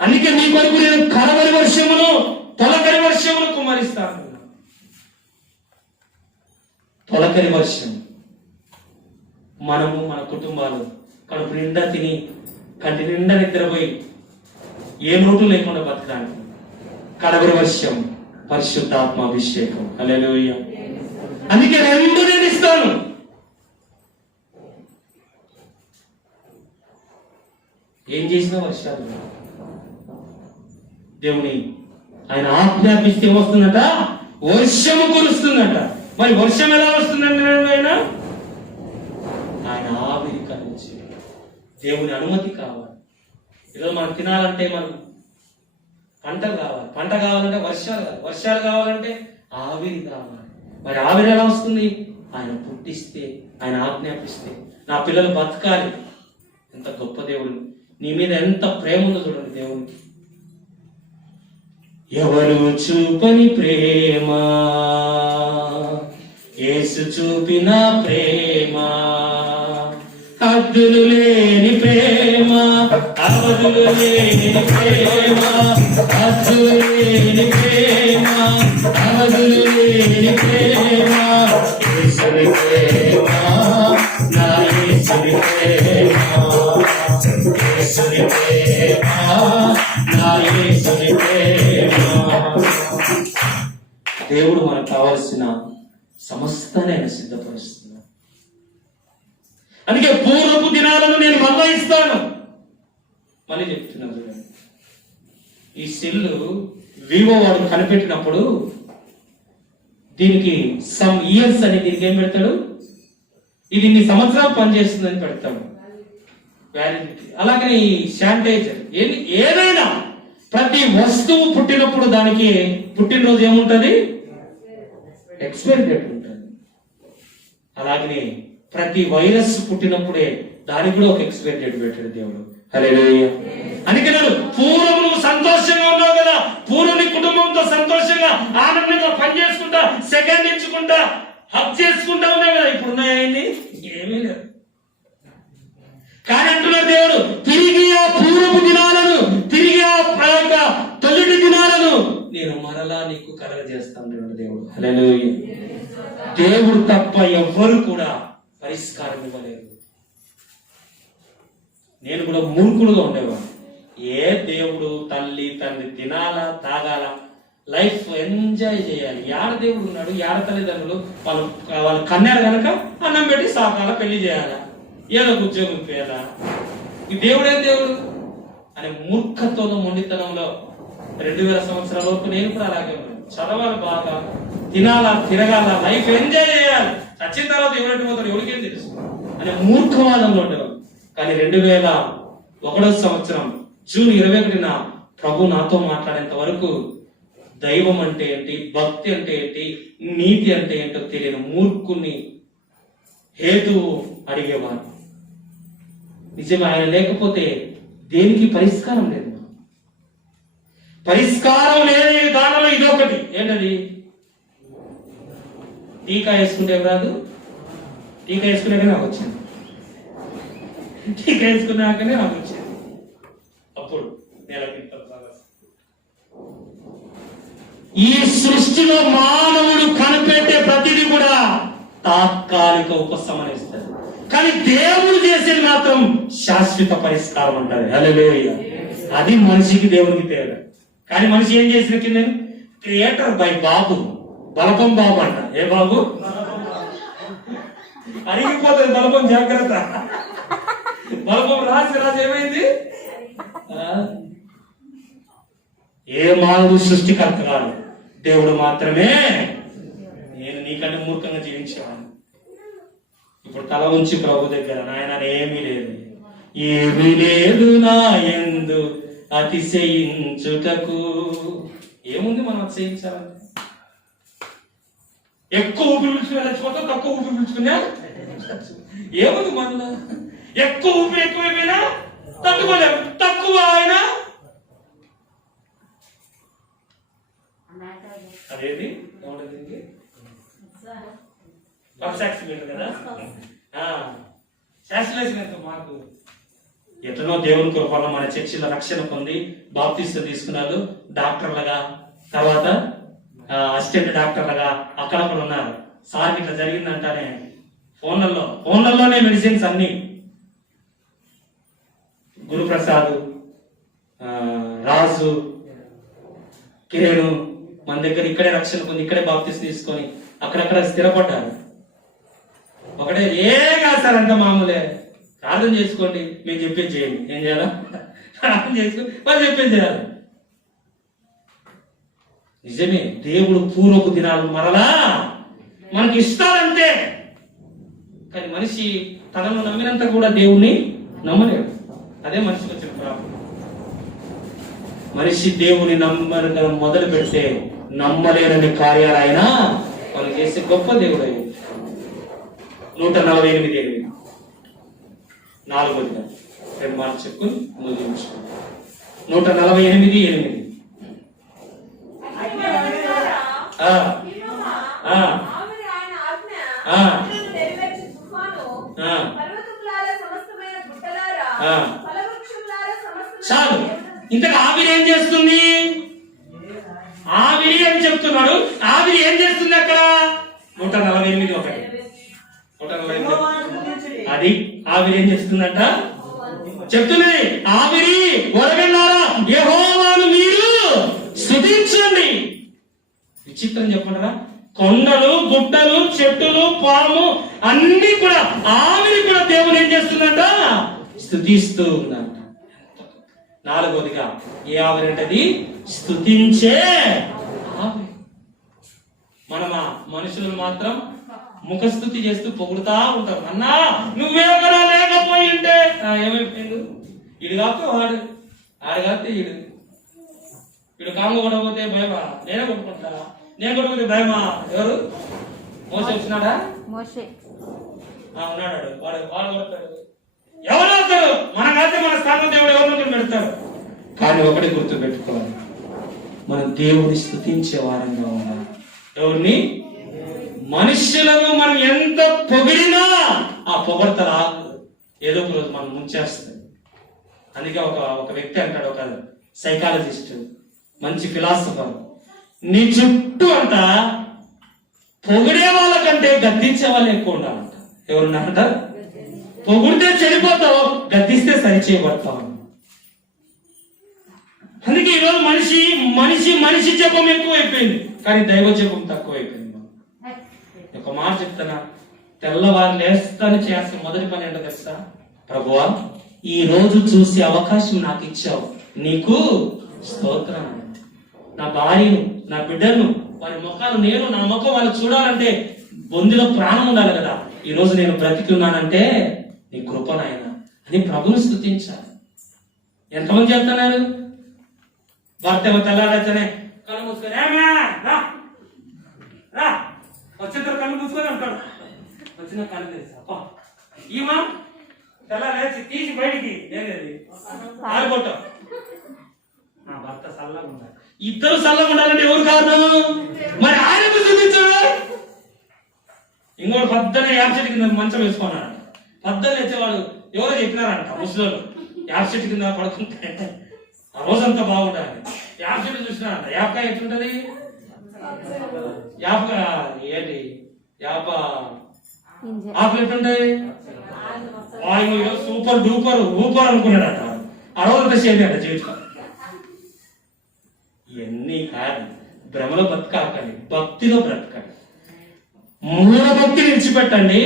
అందుకే నీ కొరకు నేను కలవరి వర్షమును, తొలకరి వర్షమును కుమ్మరిస్తాను. తొలకరి వర్షం మనము, మన కుటుంబాలు కడుపు నిండా తిని, కంటి నిండా నిద్రపోయి ఏ నోటు లేకుండా బతకడానికి. కలవరి వర్షం పరిశుద్ధాత్మ అభిషేకం. హల్లెలూయా. అందుకే 2 నేను ఇస్తాను. ఏం చేసినా వర్షాలు దేవుని ఆయన ఆజ్ఞాపిస్తే వస్తుందట, వర్షము కురుస్తుందట. మరి వర్షం ఎలా వస్తుందంటే ఆయన ఆవిరి కలిసి దేవుని అనుమతి కావాలి. ఈరోజు మనం తినాలంటే మనకు పంటలు కావాలి, పంట కావాలంటే వర్షాలు కావాలి, వర్షాలు కావాలంటే ఆవిరి కావాలి. మరి ఆవిరి ఎలా వస్తుంది? ఆయన పుట్టిస్తే, ఆయన ఆజ్ఞాపిస్తే నా పిల్లలు బతకాలి. ఎంత గొప్ప దేవుడు, నీ మీద ఎంత ప్రేమ ఉందో చూడండి దేవునికి. ఎవరు చూపని ప్రేమ యేసు చూపిన ప్రేమ, హద్దులు లేని ప్రేమ, అవధులు లేని ప్రేమ, హద్దులు లేని ప్రేమ, అవధులు లేని ప్రేమ, యేసుని ప్రేమ, నా యేసుని ప్రేమ, యేసుని ప్రేమ, నా యేసుని ప్రేమ. దేవుడు మనకు కావలసిన సమస్తాన్ని ఆయన సిద్ధపరుస్తున్నాడు. అందుకే పూర్వపు దినాలను నేను మళ్ళా ఇస్తాను. మళ్ళీ చెప్తున్నాను చూడండి, ఈ సెల్లు వివో వాడు కనిపెట్టినప్పుడు దీనికి సమ్ ఇయర్స్ అని దీనికి ఏం పెడతాడు, ఇది ఇన్ని సంవత్సరాలు పనిచేస్తుందని పెడతాడు వ్యాలిడిటీ. అలాగే ఈ శానిటైజర్ ఏదైనా ప్రతి వస్తువు పుట్టినప్పుడు దానికి పుట్టినరోజు ఏముంటది, ఎక్స్పైరీ డేట్ ఉంటుంది. అలాగే ప్రతి వైరస్ పుట్టినప్పుడే దానికి కూడా ఒక ఎక్స్పైరీ డేట్ పెట్టాడు దేవుడు. హల్లెలూయా. అందుకే పూర్వం నువ్వు సంతోషంగా ఉన్నావు కదా, పూర్వం నీ కుటుంబంతో సంతోషంగా ఆనందంగా పని చేసుకుంటా, సెకండ్ ఇచ్చుకుంటా, హక్ చేసుకుంటా ఉన్నావు కదా. ఇప్పుడు ఉన్నాయండి ఏమీ లేదు. కానీ అంటున్నాడు దేవుడు, తిరిగి ఆ పూర్వపు దినాలను, తిరిగి ఆ తొలిటి దినాలను నేను మరలా నీకు కలగజేస్తాను దేవుడు. హల్లెలూయా. దేవుడు తప్ప ఎవ్వరు కూడా పరిష్కారం ఇవ్వలేదు. నేను కూడా మూర్ఖుడుగా ఉండేవాడు. ఏ దేవుడు తల్లి తండ్రి తినాలా, తాగాల, లైఫ్ ఎంజాయ్ చేయాలి. యాడ దేవుడు ఉన్నాడు, యాడ తల్లిదండ్రులు వాళ్ళు కన్యారు కనుక అన్నం పెట్టి సాకాల, పెళ్లి చేయాలా, ఏదో ఉద్యోగం పేదా, ఈ దేవుడేం దేవుడు అనే మూర్ఖత్వంలో, మొండితనంలో 2000 సంవత్సరాల వరకు నేను కూడా అలాగే ఉన్నాను. చదవాలి, బాగా తినాలా, తిరగాల, లైఫ్ ఎంజాయ్ చేయాలి, చచ్చిన తర్వాత ఎవరంటే పోతాడు ఎవరికేం తెలుసు అనే మూర్ఖవాదంలో ఉండేవాడు. కానీ 2001 సంవత్సరం జూన్ 21న ప్రభు నాతో మాట్లాడేంత వరకు దైవం అంటే ఏంటి, భక్తి అంటే ఏంటి, నీతి అంటే ఏంటో తెలియని మూర్ఖుని హేతువు అడిగేవాడు. నిజమే, ఆయన లేకపోతే దేనికి పరిష్కారం లేదు. పరిష్కారం లేని దానిలో ఇదొకటి. ఏంటది? టీకా వేసుకుంటే రాదు, టీకా వేసుకున్నాకనే నాకు వచ్చింది, టీకా వేసుకున్నాకనే నాకు వచ్చింది. అప్పుడు ఈ సృష్టిలో మానవుడు కనిపెట్టే ప్రతిదీ కూడా తాత్కాలిక ఉపశమనిస్తుంది, కానీ దేవుడు చేసేది మాత్రం శాశ్వత పరిష్కారం అంటారు. హల్లెలూయా. అది మనిషికి దేవునికి తేడా. కానీ మనిషి ఏం చేసిన కింద క్రియేటర్ బై బాబు, బలపం బాబు అంట. ఏ బాబు? అరిగిపోతుంది బలపం, జాగ్రత్త. బలపం రాసి ఏమైంది? ఏ మానవుడు సృష్టికర్త కాదు, దేవుడు మాత్రమే. నేను నీకంటే మూర్ఖంగా జీవించేవాడిని. ఇప్పుడు తల ఉంచి ప్రభు దగ్గర, నాయన ఏమీ లేదు, ఏమీ లేదు నా యందు అతిశయించుటకు. ఏముంది మనం అతిశయించాలంటే? ఎక్కువ ఊపిరి పీల్చుకుని వెళ్ళిపోతాం, తక్కువ ఊపిరి పీల్చుకున్నా ఏముంది మనలో? ఎక్కువ ఊపిరి ఎక్కువైపోయినా తట్టుకోలేము, తక్కువ ఆయన అదేది కదా శాస్త్రలేసినంత మాకు ఎట్లనో దేవుని కృపలో మన చర్చిలో రక్షణ పొంది బాప్తిస్తం తీసుకున్నారు. డాక్టర్లుగా, తర్వాత అసిస్టెంట్ డాక్టర్లుగా అక్కడక్కడ ఉన్నారు. సార్ ఇట్లా జరిగిందంటానే ఫోన్లలోనే మెడిసిన్స్ అన్ని. గురుప్రసాద్, రాజు, కిరణ్ మన దగ్గర ఇక్కడే రక్షణ పొంది ఇక్కడే బాప్తిస్తం తీసుకొని అక్కడక్కడ స్థిరపడ్డారు. ఒకటే ఏం కాదు సార్, అంత మామూలే, ప్రార్థన చేసుకోండి, మేము చెప్పేది చేయండి. ఏం చేయాలా? ప్రార్థన చేసుకుని వాళ్ళు చెప్పేది చేయాలి. నిజమే, దేవుడు పూర్వపు దినాలు మరలా మనకి ఇస్తాడంతే. కానీ మనిషి తనను నమ్మినంత కూడా దేవుణ్ణి నమ్మలేడు. అదే మనిషికి వచ్చిన ప్రాబ్లం. మనిషి దేవుని నమ్మడం మొదలు పెడితే నమ్మలేనని కార్యాలు ఆయన వాళ్ళు చేసే గొప్ప దేవుడు అయ్యి. 148:8 4వదిగా 2 మార్లు చెప్పుకుని ముగించు. 148:8 చాలు. ఇంతకు ఆవిరి ఏం చేస్తుంది? ఆవిరి అని చెప్తున్నాడు. ఆవిరి ఏం చేస్తుంది అక్కడ? 148:1 అది ఆవిరి ఏం చేస్తుందంట చెప్తున్నది. ఆవిరి వరగల్లారా యెహోవాను మీరు స్తుతించండి. విచిత్రం చెప్పండిరా, కొండలు, గుట్టలు, చెట్టులు, పాము అన్ని కూడా ఆవిరి కూడా దేవుని ఏం చేస్తుందంట? స్తుతిస్తూ ఉందంట. 4వదిగా ఏ ఆవిరి అంటది? స్తుతించే ఆవిరి. మనమా మనుషులు మాత్రం ముఖస్థుతి చేస్తూ పొగుడుతా ఉంటారు. అన్నా నువ్వే కదా లేకపోయి ఉంటే ఏమైపోయింది? ఇడు కాకపోతే వాడు, ఆడు కాకపోతే ఇడు కాంగ కొట్టకపోతే భయమా? నేనే కొట్టుకుంటా, నేను కొట్టుకుంటే భయమా? ఎవరు? మోసే వచ్చినాడా? మోషే ఉన్నాడు. వాడు కొడతాడు. ఎవరు వస్తారు? మన కాస్తే మన స్థానం దేవుడు ఎవరు పెడతారు. కానీ ఒకటి గుర్తు పెట్టుకోవాలి, మనం దేవుని స్తుతించే వారంగా ఉండాలి. ఎవరిని? మనుష్యులను మనం ఎంత పొగిడినా ఆ పొగడత రాదు, ఏదో ఒక రోజు మనం ముంచేస్తుంది. అందుకే ఒక వ్యక్తి అంటాడు, ఒక సైకాలజిస్ట్, మంచి ఫిలాసఫర్, నీ చుట్టూ అంట పొగిడే వాళ్ళకంటే గద్దించే వాళ్ళు ఎక్కువ ఉండాలంట. ఎవరున్నారంట? పొగిడితే చెడిపోతావు, గద్దిస్తే సరిచేయబడతావు. అందుకే ఈరోజు మనిషి జపం ఎక్కువైపోయింది, కానీ దైవ జపం తక్కువైపోయింది. ఒక మాట చెప్తానా, తెల్లవారు లేస్తాను చేస్తే మొదటి పని ఏంటో తెలుసా? ప్రభువా ఈ రోజు చూసే అవకాశం నాకు ఇచ్చావు, నీకు స్తోత్రం. నా భార్యను, నా బిడ్డను, వారి ముఖాలు నేను, నా ముఖం వాళ్ళు చూడాలంటే బొందిలో ప్రాణం ఉండాలి కదా. ఈ రోజు నేను బ్రతికి ఉన్నానంటే నీ కృప నాయన అని ప్రభుని స్తుతించాలి. ఎంతమంది చెప్తున్నారు? భర్త తెల్లారచ్చనే కళ్ళు మూసుకొని వచ్చేద్దరు కళ్ళు మూసుకొని ఉంటాడు. వచ్చిన కళ్ళు తెలుసు అప్ప ఈమా తెల్లారేసి తీసి బయటికి ఏది ఆరిపోతాం. నా భర్త చల్లగా ఉండాలి. ఇద్దరు చల్లగా ఉండాలంటే ఎవరు కారణం? మరి ఆయనకు చూపించాడు. ఇంకోటి పద్దనే యాప్ చెట్టు కింద మంచం వేసుకున్నాడు. పద్దలు తెచ్చేవాడు ఎవరో చెప్పినారంట, ముసలోళ్ళు యాప్ చెట్టు కింద పడుతుంటే ఆ రోజంతా బాగుండాలి. యాప్ చెట్టు చూసినారంట. యాపకాయ ఎట్లుంటది? యాపకాయ ఏంటి? ఆకులు ఎట్లుంటాయి? సూపర్ డూపర్ ఊపర్ అనుకున్నాడట. ఆ రోజంతా చేయండి అంట జీవితం. ఇవన్నీ కాదు, భ్రమలో బతకాకండి, భక్తిలో బ్రతకండి. మూఢ భక్తిని విడిచిపెట్టండి,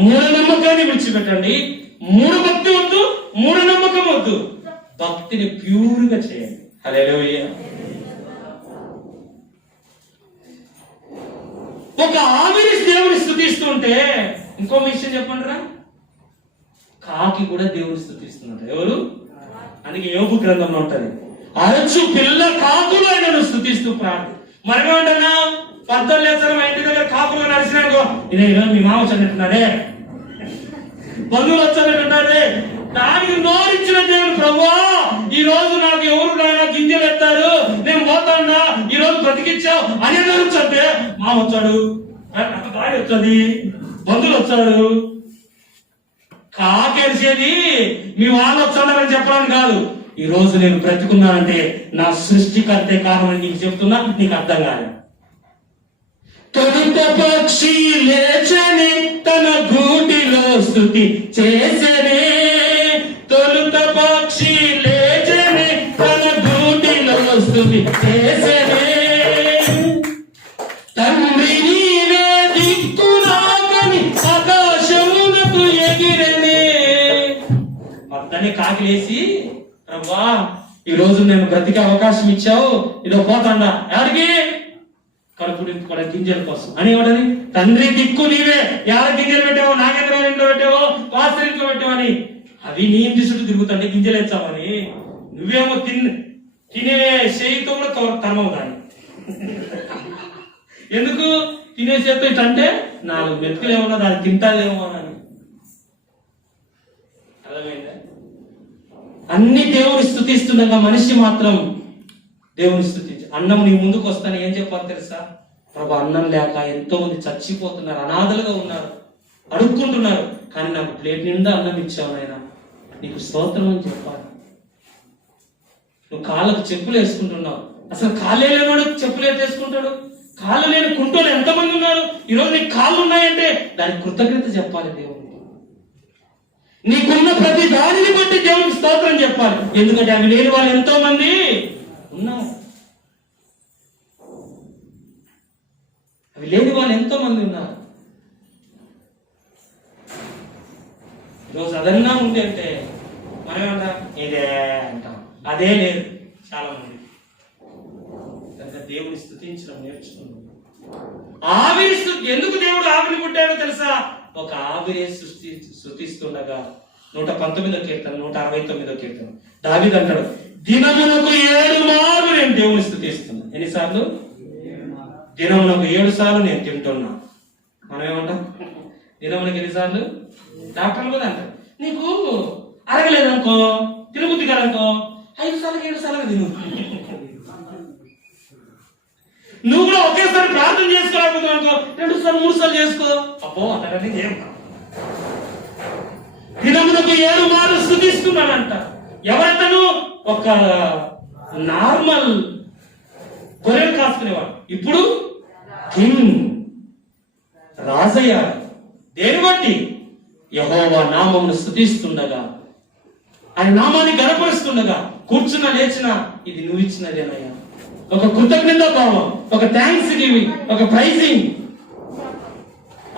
మూఢనమ్మకాన్ని విడిచిపెట్టండి. మూఢభక్తి వద్దు, మూఢనమ్మకం వద్దు, భక్తిని ప్యూర్ గా చేయండి. హల్లెలూయా. ఒక ఆవిరి దేవుని స్తుతిస్తుంటే ఇంకో విషయం చెప్పండి రా, కాకి కూడా దేవుని స్తుతిస్తున్నట. ఎవరు? అందుకే యోబు గ్రంథంలో ఉంటది, అరచు పిల్ల కాకులు ఆయనను స్తుతిస్తూ ప్రార్థన. మనమేమంటా పద్దలు లేస్తారు, మా ఇంటి దగ్గర కాకులు నడిచినాకో ఇదే మీ మామ వచ్చినట్టున్నాడే, బంధువులు వచ్చినట్టున్నాడే. దానికి నోరిచ్చిన దేవుడు, ప్రభువా ఈ రోజు నాకు ఎవరు నాయన గింజలు ఎత్తారు, నేను పోతాడా, ఈ రోజు బ్రతికిచ్చావు అని అంటే మామ వచ్చాడు, భార్య వచ్చాది, బంధువులు వచ్చాడు. కాకేసేది మీ వాళ్ళు వచ్చాడని చెప్పడానికి కాదు. ఈ రోజు నేను బ్రతుకున్నానంటే నా సృష్టికర్తే కారణం నీకు చెప్తున్నా, నీకు అర్థం కాదు. తొలుత పక్షి లేచని తన గూటిలో స్తుతి చేసనే, తొలుత పక్షి లేచని తన గూటిలో స్తుతి చేసనే, తండ్రి నీవే దిక్కు నాకని ఆకాశమునకు ఎగిరనే. పక్కనే కాకిలేసి, ప్రభువా ఈ రోజు నేను బ్రతికే అవకాశం ఇచ్చావు, ఇదో పోతాడా ఎవరికి కడుపు నింపుకోవడా గింజల కోసం అని ఏమంటది, తండ్రి దిక్కు నీవే, ఎవరి గింజలు పెట్టావో, నాగేంద్ర ఇంట్లో పెట్టావో, పాస్టర్ ఇంట్లో పెట్టావని, అవి నీ ఇంటి చుట్టూ తిరుగుతుంటే గింజలు ఎచ్చావని, నువ్వేమో తినే చేయితో కూడా తరమవు దాన్ని. ఎందుకు తినే చేతితో ఇటంటే 4 మెతుకులు ఏమన్నా దాన్ని తింటాదేమో అని. అర్థమైందా? అన్ని దేవుని స్తుతిస్తుండగా మనిషి మాత్రం దేవుని స్తుతించు. అన్నం నీ ముందుకు వస్తాను ఏం చెప్పాలి తెలుసా? ప్రభు, అన్నం లేక ఎంతో మంది చచ్చిపోతున్నారు, అనాథలుగా ఉన్నారు, అడుక్కుంటున్నారు, కానీ నాకు ప్లేట్ నిండా అన్నం ఇచ్చావు నాయనా, నీకు స్తోత్రం అని చెప్పాలి. నువ్వు కాళ్ళకు చెప్పులు వేసుకుంటున్నావు, అసలు కాళ్ళే లేనివాడు చెప్పులు వేసుకుంటాడు. కాళ్ళు లేని కుంటోలు ఎంతమంది ఉన్నారు. ఈరోజు నీకు కాళ్ళు ఉన్నాయంటే దానికి కృతజ్ఞత చెప్పాలి దేవునికి. నీకున్న ప్రతి దానిని బట్టి దేవునికి స్తోత్రం చెప్పాలి. ఎందుకంటే అవి లేని వాళ్ళు ఎంతో మంది ఉన్నారు. అవి లేని వాళ్ళు ఎంతో మంది ఉన్నారు. ఈరోజు అదన్నా ఉంది అంటే మనం ఏమంటాం? ఇదే అంటాం. అదే లేదు చాలా మంది. కనుక దేవుని స్తుతించడం నేర్చుకున్నాం. ఆవిరి స్తుతి. ఎందుకు దేవుడు ఆవిరి పుట్టాడో తెలుసా? ఒక ఆవిరి స్తుతిస్తుండగా 119వ కీర్తన 169వ కీర్తన దావీదు అంటాడు, దినమునకు 7 మార్లు నేను దేవుని స్తుతిస్తున్నా. ఎన్నిసార్లు? దినమునకు 7 సార్లు నేను తింటున్నా. మనం ఏమంటాం? దినమునకు ఎన్నిసార్లు? డాక్టర్లు కూడా అంటారు, నీకు అరగలేదనుకో, తినబుద్ధి కాదనుకో, 5 సార్లు 7 సార్లు తిను. నువ్వు కూడా ఒకేసారి ప్రార్థన చేసుకోలేకపోతున్నావు అనుకో, 2 సార్లు 3 సార్లు చేసుకో. అబ్బో అంతకంటే ఏం దినమునకు 7 మార్లు స్తుతిస్తున్నాడంట. ఎవరైతేను ఒక నార్మల్ గొర్రెలు కాసుకునేవాడు, ఇప్పుడు కింగ్ రాజయ్యాడు. దేని బట్టి? యెహోవా నామమును స్తుతిస్తుండగా, ఆయన నామాన్ని గణపరుస్తుండగా, కూర్చున్న లేచిన ఇది నువ్వు ఇచ్చినదేనయ్యా. ఒక కృతజ్ఞత భావం, ఒక థ్యాంక్స్ గివింగ్, ఒక ప్రైజింగ్.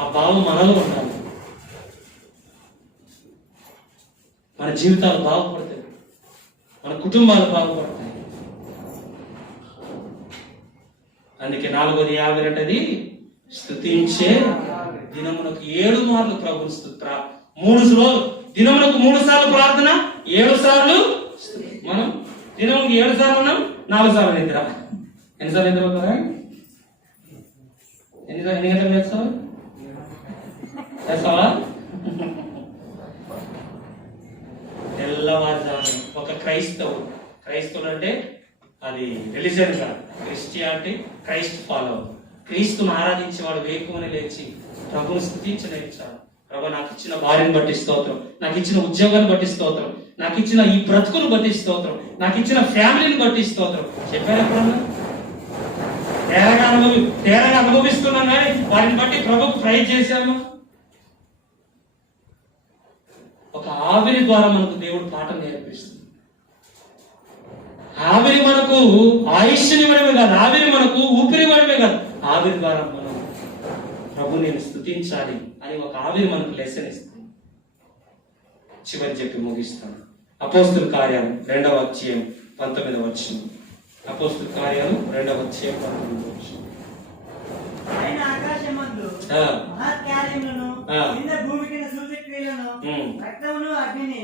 ఆ భావం మనలో ఉండాలి. మన జీవితాలు బాగుపడతాయి, మన కుటుంబాలు బాగుపడతాయి. అందుకే 4వది ఆవిరి అంటది స్తుతించే దినమునకు 7 మార్లు ప్రభుని స్తుతి. 3 రోజులు దినమునకు 3 సార్లు ప్రార్థన, 7 సార్లు మనం దినమునకు 7 సార్లు ఉన్నాం, 4 సార్లు నిద్ర. ఎన్నిసార్లు నిద్ర అవుతారా? ఎన్ని గంటలు చేస్తావు? చేస్తావా? తెల్లవారుజాము ఒక క్రైస్తవుడు అంటే అది రిలీజియన్ కాదు, క్రిస్టియానిటీ. క్రైస్ట్ ఫాలో, క్రీస్తును ఆరాధించేవాడు వేకువని లేచి ప్రభుని స్తుతించి నేర్చాడు. ప్రభు, నాకు ఇచ్చిన భార్యను బట్టి స్తోత్రం, నాకు ఇచ్చిన ఉద్యోగాన్ని బట్టి స్తోత్రం, నాకు ఇచ్చిన ఈ బ్రతుకును బట్టి స్తోత్రం, నాకు ఇచ్చిన ఫ్యామిలీని బట్టి స్తోత్రం. చెప్పారు ఎప్పుడన్నా? తేరగా అనుభవిస్తున్నాం కానీ వారిని బట్టి ప్రభుకు ప్రైజ్ చేశాము. ఒక ఆవిరి ద్వారా మనకు దేవుడు పాఠం నేర్పిస్తుంది. ఆవిరి మనకు ఆయుష్నివ్వడమే కాదు, ఆవిరి మనకు ఊపిరివ్వడమే కాదు, ఆవిరి ద్వారా మనం ప్రభు నేను స్తుతించాలి అని ఒక ఆవిరి మనకు లెసన్ ఇస్తుంది. చివరి చెప్పి ముగిస్తాను. అపోస్తుల కార్యాలు 2వ అధ్యాయం 19వ వచనం. అపోస్తుల కార్యాలు 2వ అధ్యాయం 19వ వచనం. ఆయన ఆకాశమందు మహత్కార్యములను, కింద భూమి కింద సూచక్రియలను, రక్తమును అగ్నిని,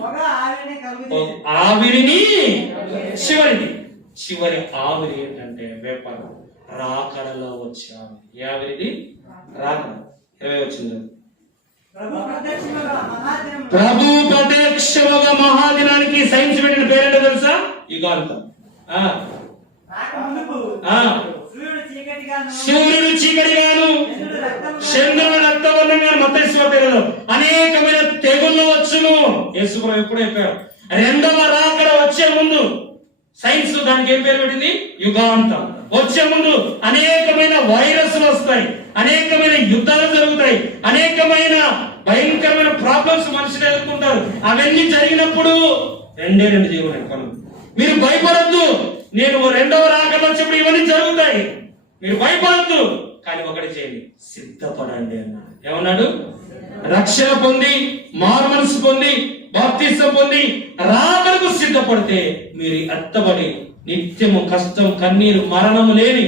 పొగ ఆవిరిని కలుగుచేసి. ఆవిరిని చివరి ఆవిరి ఏంటంటే వేపర్, రాకడలో వచ్చే ఆవిరి. ఏ ఆవిరిది? రాకడ. 20 వచ్చింది. ప్రభు ప్రత్యక్షముగా మహాదినానికి సైన్స్ పెట్టిన పేరేంటో తెలుసా? యుగాంతం. సూర్యుడు చీకటిగాను, చంద్రుడు రక్తవర్ణంగా, మత్తయి సువార్తలో అనేకమైన తెగుళ్ళు వచ్చును. యేసుప్రభు ఎప్పుడు చెప్పారు? 2వ రాకడ వచ్చే ముందు సైన్స్ దానికి ఏం పేరు పెట్టింది? యుగాంతం. వచ్చే ముందు అనేకమైన వైరస్లు వస్తాయి, అనేకమైన యుద్ధాలు జరుగుతాయి, అనేకమైన భయంకరమైన ప్రాబ్లమ్స్ మనుషులు ఎదుర్కొంటారు. అవన్నీ జరిగినప్పుడు 2 జీవన పనులు. మీరు భయపడద్దు. నేను 2వ రాకడ వచ్చినప్పుడు ఇవన్నీ జరుగుతాయి, మీరు భయపడద్దు. కానీ ఒకటి చేయండి, సిద్ధపడండి అన్నాడు. ఏమన్నాడు? రక్షణ పొంది, మారు మనసు పొంది, బాప్తిసం పొంది రాకడకు సిద్ధపడితే మీరు ఎత్తబడి నిత్యము కష్టం, కన్నీరు, మరణము లేని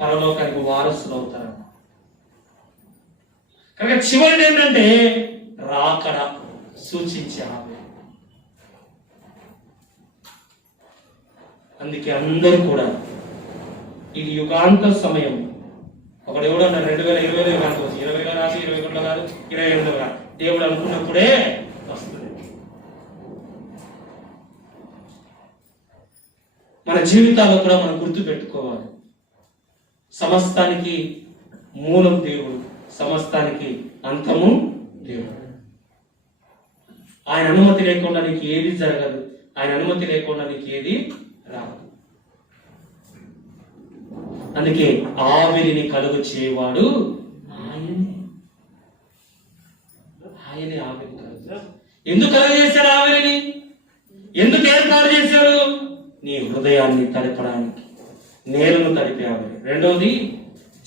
పరలోకానికి వారసులు అవుతారు. కనుక చివరిది ఏంటంటే రాకడ సూచించే ఆవిరి. అందుకే అందరూ కూడా ఇది యుగాంత సమయం, ఒకడు ఎవడు అన్నాడు 2020 కాదు, 20లో రాదు, 21లో కాదు, 28లో కాదు. దేవుడు అనుకున్నప్పుడే వస్తుంది. మన జీవితాల్లో కూడా మనం గుర్తు పెట్టుకోవాలి, సమస్తానికి మూలం దేవుడు, సమస్తానికి అంతము దేవుడు. ఆయన అనుమతి లేకుండా నీకు ఏది జరగదు, ఆయన అనుమతి లేకుండా నీకు ఏది రాదు. అందుకే ఆవిరిని కలుగు చేయవాడు ఆయనే ఆవిరిని కలుగు. ఎందుకు కలుగు చేశాడు ఆవిరిని? ఎందుకు ఏర్పాటు చేశాడు? నీ హృదయాన్ని తడపడానికి, నేలను తడిపే ఆవిరి. రెండవది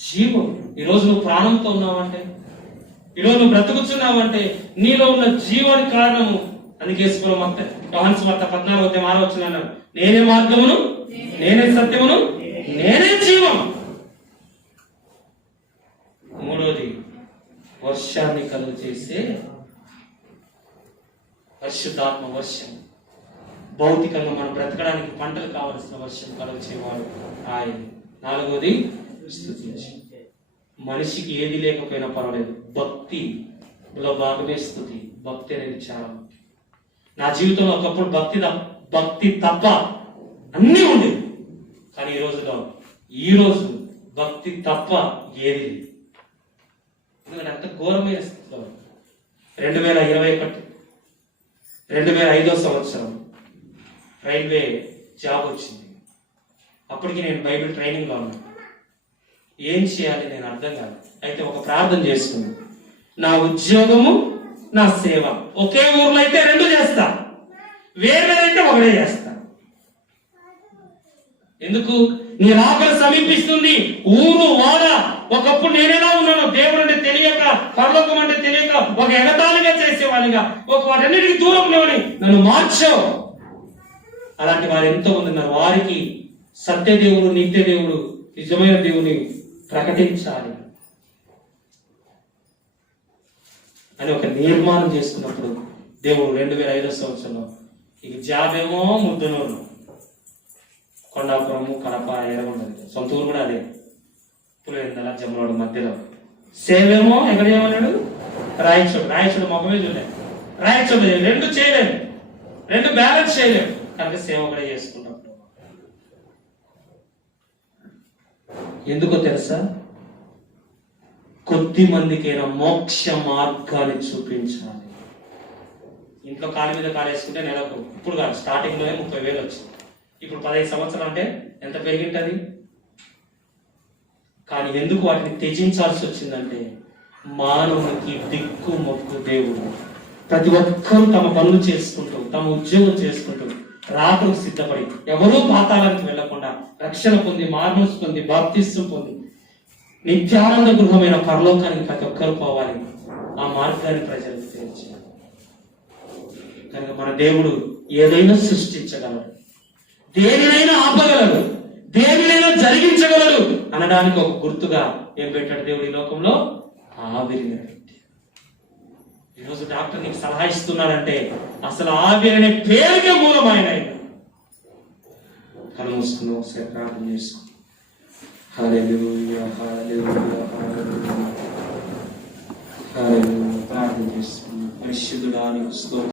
జీవం. ఈరోజు నువ్వు ప్రాణంతో ఉన్నావంటే, ఈరోజు నువ్వు బ్రతుకుతున్నావంటే నీలో ఉన్న జీవానికి కారణము. అందుకే యోహాను సువార్త 14:6 అన్నాడు, నేనే మార్గమును, నేనే సత్యమును, నేనే జీవం. మూడోది వర్షాన్ని కలుగు చేసే పరిశుద్ధాత్మ వర్షం. భౌతికంగా మనం బ్రతకడానికి పంటలు కావలసిన వర్షం కలుగు చేయవాడు ఆయన. నాలుగోది స్తుతించి. మనిషికి ఏది లేకపోయినా పర్వాలేదు, భక్తిలో భాగమే స్తుతి. భక్తి అనేది చాలా ముఖ్యం. నా జీవితంలో ఒకప్పుడు భక్తి తప్ప అన్నీ ఉండేది, కానీ ఈ రోజు భక్తి తప్ప ఏది లేదు. అంత ఘోరమైన స్థితిలో 2005 సంవత్సరం రైల్వే జాబ్ వచ్చింది. అప్పటికి నేను బైబిల్ ట్రైనింగ్ లో ఉన్నాను. ఏం చేయాలి నేను అర్థం కాదు. అయితే ఒక ప్రార్థన చేసుకున్నాను, నా ఉద్యోగము నా సేవ ఒకే ఊర్లో అయితే 2 చేస్తా, వేరేదైతే ఒకటే చేస్తా. ఎందుకు? నీ రాకడ సమీపిస్తుంది. ఊరు వాడ ఒకప్పుడు నేనేలా ఉన్నాను, దేవుడు అంటే తెలియక, పరలోకం అంటే తెలియక ఒక ఎగతాళిగా చేసేవాడిగా, ఒక వాటన్నిటికి దూరం లేవని నన్ను మార్చావు. అలాంటి వారు ఎంతో మంది ఉన్నారు. వారికి సత్యదేవుడు, నిత్య దేవుడు, నిజమైన దేవుని ప్రకటించాలి అని ఒక నిర్మాణం చేసుకున్నప్పుడు దేవుడు 2005 సంవత్సరంలో ఇక జాబేమో ముద్దనూరు, కొండాపురము, కడప, ఎర్రగొండ, సొంత ఊరు కూడా అదే, పులివెందల, జమ్మలోడు మధ్యలో. సేవేమో ఎక్కడ చేయమన్నాడు? రాయచోడు మొక్కమే చూడలేదు, రాయచోడు 2 చేయలేము, 2 బ్యాలెన్స్ చేయలేము, కనుక సేవ కూడా చేసుకుంటాం. ఎందుకో తెలుసా? కొద్ది మందికైనా మోక్ష మార్గాన్ని చూపించాలి. ఇంట్లో కాలు మీద కాలు వేసుకుంటే నెలకు, ఇప్పుడు కాదు, స్టార్టింగ్ లోనే 30,000 వచ్చింది. ఇప్పుడు 15 సంవత్సరాలు అంటే ఎంత పెరిగింటది? కానీ ఎందుకు వాటిని త్యజించాల్సి వచ్చిందంటే, మానవునికి దిక్కు మొక్కు దేవుడు. ప్రతి ఒక్కరూ తమ పనులు చేసుకుంటూ, తమ ఉద్యోగం చేసుకుంటూ, రాత్రులకు సిద్ధపడి, ఎవరూ పాతాళానికి వెళ్లకుండా రక్షణ పొంది, మార్మల్స్ పొంది, బాప్తిస్తం పొంది, నిత్యానంద గృహమైన పరలోకానికి ప్రతి ఒక్కరు పోవాలి. ఆ మార్గాన్ని ప్రజలకు తెలియజేయాలి. కనుక మన దేవుడు ఏదైనా సృష్టించగలడు, దేనినైనా ఆపగలడు, దేనినైనా జరిగించగలడు అనడానికి ఒక గుర్తుగా ఏం పెట్టాడు దేవుడు ఈ లోకంలో? ఆవిరిని పెట్టి. ఈరోజు డాక్టర్ నీకు సలహా ఇస్తున్నాడంటే అసలు ఆవిరి అనే పేరుకే మూలం ఆయన. కళ్ళు మూసుకున్నాం, ఒకసారి ప్రార్థన చేసుకో. హల్లెలూయా, హల్లెలూయా, హల్లెలూయా. ప్రార్థన చేసుకున్నాం. పరిశుద్ధుడా నీకు స్తోత్రం.